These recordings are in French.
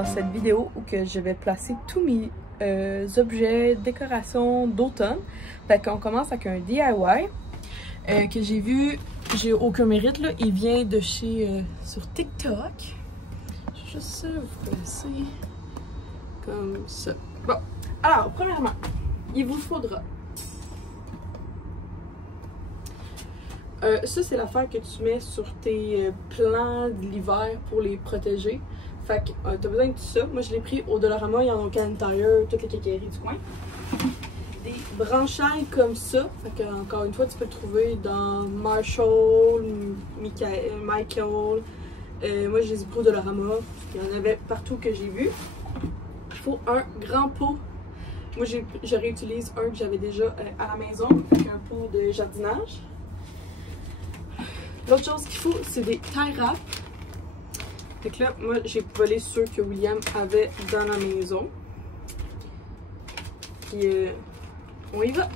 dans cette vidéo où que je vais placer tous mes objets, décorations d'automne. Fait qu'on commence avec un DIY que j'ai vu, j'ai aucun mérite là, il vient de chez sur TikTok. Je vais juste vous placer comme ça. Bon, alors premièrement, il vous faudra ça, c'est l'affaire que tu mets sur tes plants de l'hiver pour les protéger. Fait que t'as besoin de tout ça. Moi, je l'ai pris au Dollarama, il y en a au Canadian Tire, toutes les quincailleries du coin. Des branchailles comme ça. Fait que, encore une fois, tu peux le trouver dans Marshall, Michael. Moi, je les ai pris au Dollarama. Il y en avait partout que j'ai vu. Il faut un grand pot. Moi, je réutilise un que j'avais déjà à la maison. Fait un pot de jardinage. L'autre chose qu'il faut, c'est des tie wraps. Fait que là, moi, j'ai volé ceux que William avait dans la maison. Puis, on y va!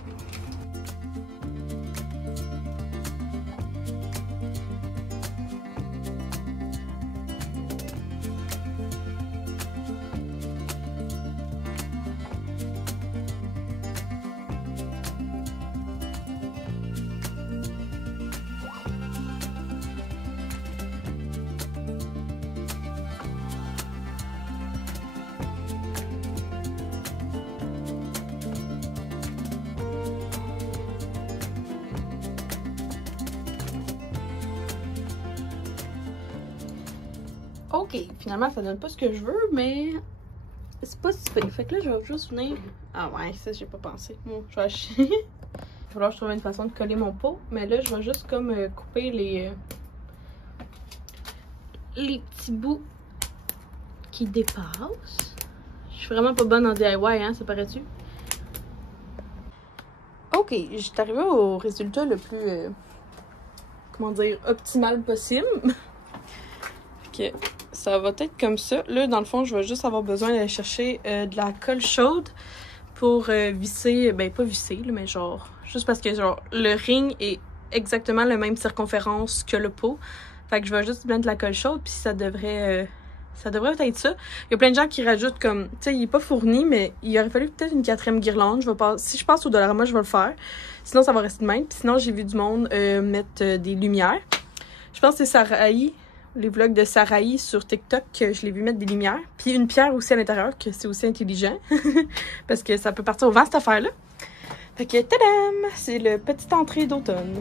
Ok, finalement ça donne pas ce que je veux, mais c'est pas si pire. Fait que là, je vais juste venir. Ah ouais, ça j'ai pas pensé. Bon, je vais acheter. Il va falloir que je trouve une façon de coller mon pot. Mais là, je vais juste comme couper les petits bouts qui dépassent. Je suis vraiment pas bonne en DIY, hein, ça paraît-tu? Ok, j'étais arrivée au résultat le plus, comment dire, optimal possible. Fait que ça va être comme ça. Là, dans le fond, je vais juste avoir besoin d'aller chercher de la colle chaude pour visser, ben pas visser, là, mais genre, juste parce que genre, le ring est exactement la même circonférence que le pot. Fait que je vais juste mettre de la colle chaude, puis ça devrait être ça. Il y a plein de gens qui rajoutent comme, tu sais, il est pas fourni, mais il aurait fallu peut-être une 4e guirlande. Si je passe au Dollarama, je vais le faire. Sinon, ça va rester de même. Puis sinon, j'ai vu du monde mettre des lumières. Je pense que c'est Sarahi. Les vlogs de Sarahi sur TikTok, que je l'ai vu mettre des lumières. Puis une pierre aussi à l'intérieur, que c'est aussi intelligent. Parce que ça peut partir au vent, cette affaire-là. Fait que, tadam! C'est le petite entrée d'automne.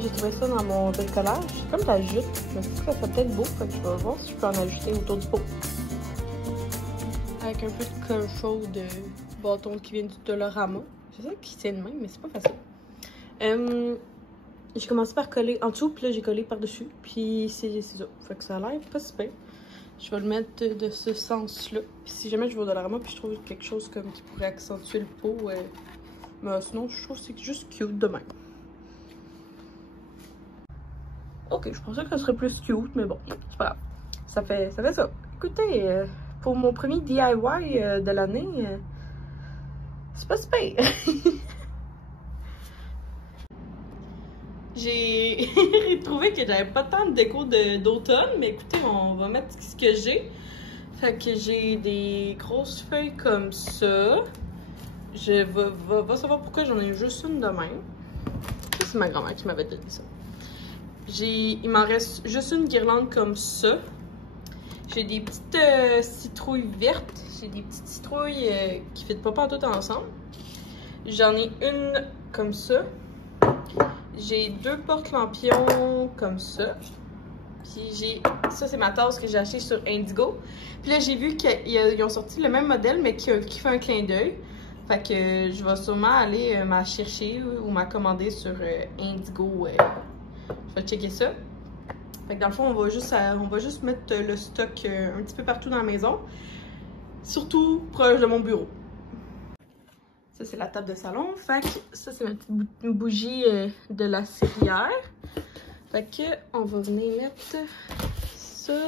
J'ai trouvé ça dans mon bricolage. C'est comme de la jute. Je me suis dit que ça serait peut-être beau. Fait que je vais voir si je peux en ajouter autour du pot. Avec un peu de colle chaude de bâton qui vient du Dollarama. C'est ça qui tient de même, mais c'est pas facile. J'ai commencé par coller en dessous, puis là j'ai collé par-dessus. Puis c'est ça. Fait que ça a l'air pas si bien. Je vais le mettre de ce sens-là. Puis si jamais je vais au Dollarama, puis je trouve quelque chose comme qui pourrait accentuer le pot. Mais sinon, je trouve que c'est juste cute de même. Ok, je pensais que ça serait plus cute, mais bon, c'est pas grave. Ça fait ça. Écoutez, pour mon premier DIY de l'année, c'est pas si pire. J'ai trouvé que j'avais pas tant de déco d'automne, mais écoutez, on va mettre ce que j'ai. Fait que j'ai des grosses feuilles comme ça. Je vais savoir pourquoi j'en ai juste une de même. Ça, c'est ma grand-mère qui m'avait donné ça. Il m'en reste juste une guirlande comme ça. J'ai des petites citrouilles vertes. J'ai des petites citrouilles qui ne fitent pas tout ensemble. J'en ai une comme ça. J'ai 2 porte-lampions comme ça. Puis ça, c'est ma tasse que j'ai achetée sur Indigo. Puis là, j'ai vu qu'ils ont sorti le même modèle, mais qui fait un clin d'œil. Fait que je vais sûrement aller m'en chercher ou m'en commander sur Indigo. Je vais checker ça. Fait que dans le fond, on va juste mettre le stock un petit peu partout dans la maison. Surtout proche de mon bureau. Ça, c'est la table de salon. Fait que ça, c'est ma petite bougie de la cérière. Fait que on va venir mettre ça.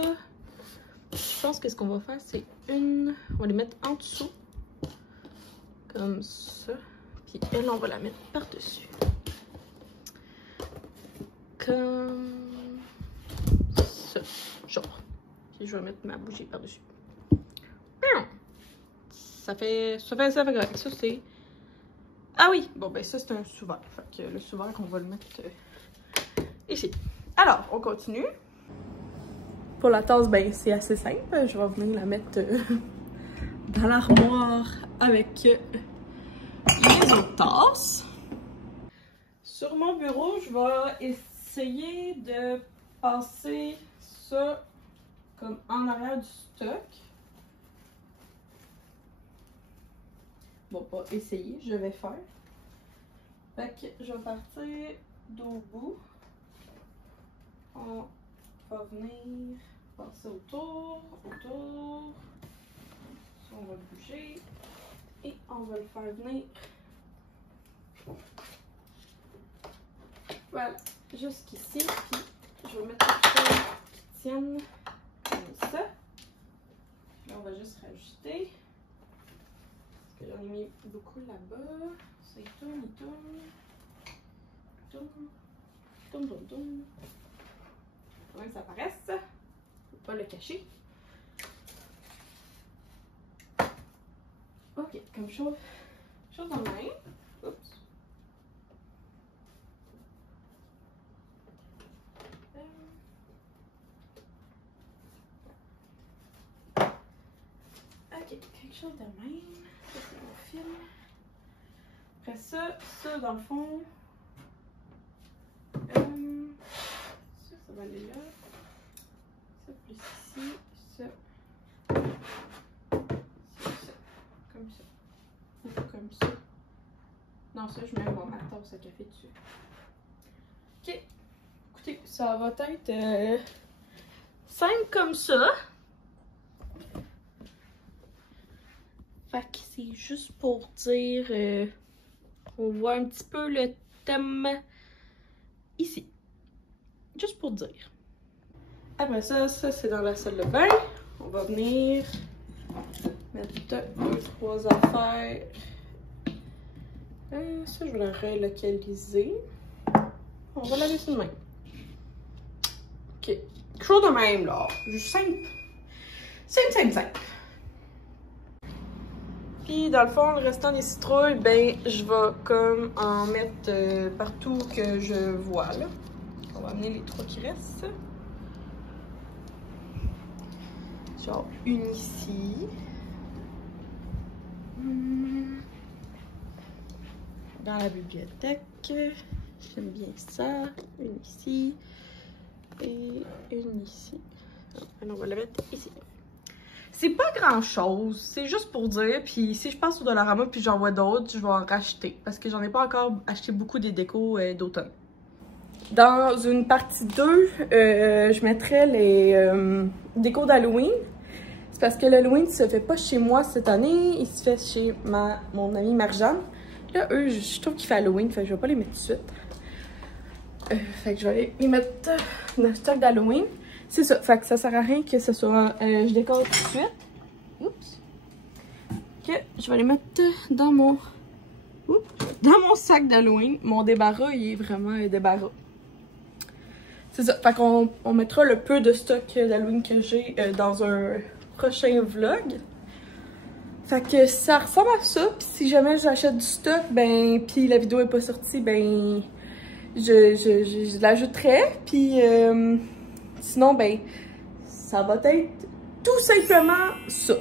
Je pense que ce qu'on va faire, c'est on va les mettre en dessous. Comme ça. Puis elle, on va la mettre par-dessus. Comme ça. Genre. Puis je vais mettre ma bougie par-dessus. Ça fait correct. Ça, c'est... Ah oui! Bon, ben ça, c'est un sous-verre. Fait que le sous-verre, on va le mettre ici. Alors, on continue. Pour la tasse, ben c'est assez simple. Je vais venir la mettre dans l'armoire avec les autres tasses. Sur mon bureau, je vais essayer de passer ça comme en arrière du stock. Bon, pas essayer, je vais faire. Fait que je vais partir d'au bout. On va venir passer autour. Ça, on va bouger. Et on va le faire venir. Voilà, jusqu'ici. Puis je vais mettre ça qui tienne comme ça. Là, on va juste rajouter. Parce que j'en ai mis beaucoup là-bas. Ça, il tourne. Faut même que ça apparaisse. Faut pas le cacher. Ok, comme chose en main. Oups. Ok, quelque chose de même. Ça, c'est mon film. Après ça, dans le fond, ça va aller là. Ça plus ici, ça. Comme ça. Ou comme ça. Non, ça, je mets ma tasse à café dessus. Ok. Écoutez, ça va être simple comme ça. Fait que c'est juste pour dire, on voit un petit peu le thème ici. Juste pour dire. Après ça c'est dans la salle de bain. On va venir mettre 2-3 affaires. Ça, je vais la relocaliser. On va la laisser de même. Ok. Quelque chose de même, là. Juste simple. Simple. Puis, dans le fond, le restant des citrouilles, ben, je vais comme en mettre partout que je vois, là. On va amener les 3 qui restent. Genre, une ici. Dans la bibliothèque. J'aime bien ça. Une ici. Et une ici. Alors, on va la mettre ici. C'est pas grand chose, c'est juste pour dire. Puis si je passe au Dollarama puis j'en vois d'autres, je vais en racheter. Parce que j'en ai pas encore acheté beaucoup des décos d'automne. Dans une partie 2, je mettrai les décos d'Halloween. C'est parce que l'Halloween se fait pas chez moi cette année, il se fait chez mon amie Marjane. Là, eux, je trouve qu'il fait Halloween, fait que je vais pas les mettre tout de suite. Fait que je vais aller les mettre dans le stock d'Halloween. C'est ça, fait que ça sert à rien que ce soit... je décore tout de suite. Oups. Ok, je vais les mettre dans mon... dans mon sac d'Halloween. Mon débarras, il est vraiment un débarras. C'est ça, fait qu'on mettra le peu de stock d'Halloween que j'ai dans un prochain vlog. Fait que ça ressemble à ça, puis si jamais j'achète du stock, ben, puis la vidéo est pas sortie, ben, je l'ajouterai, puis sinon, ben, ça va être tout simplement ça.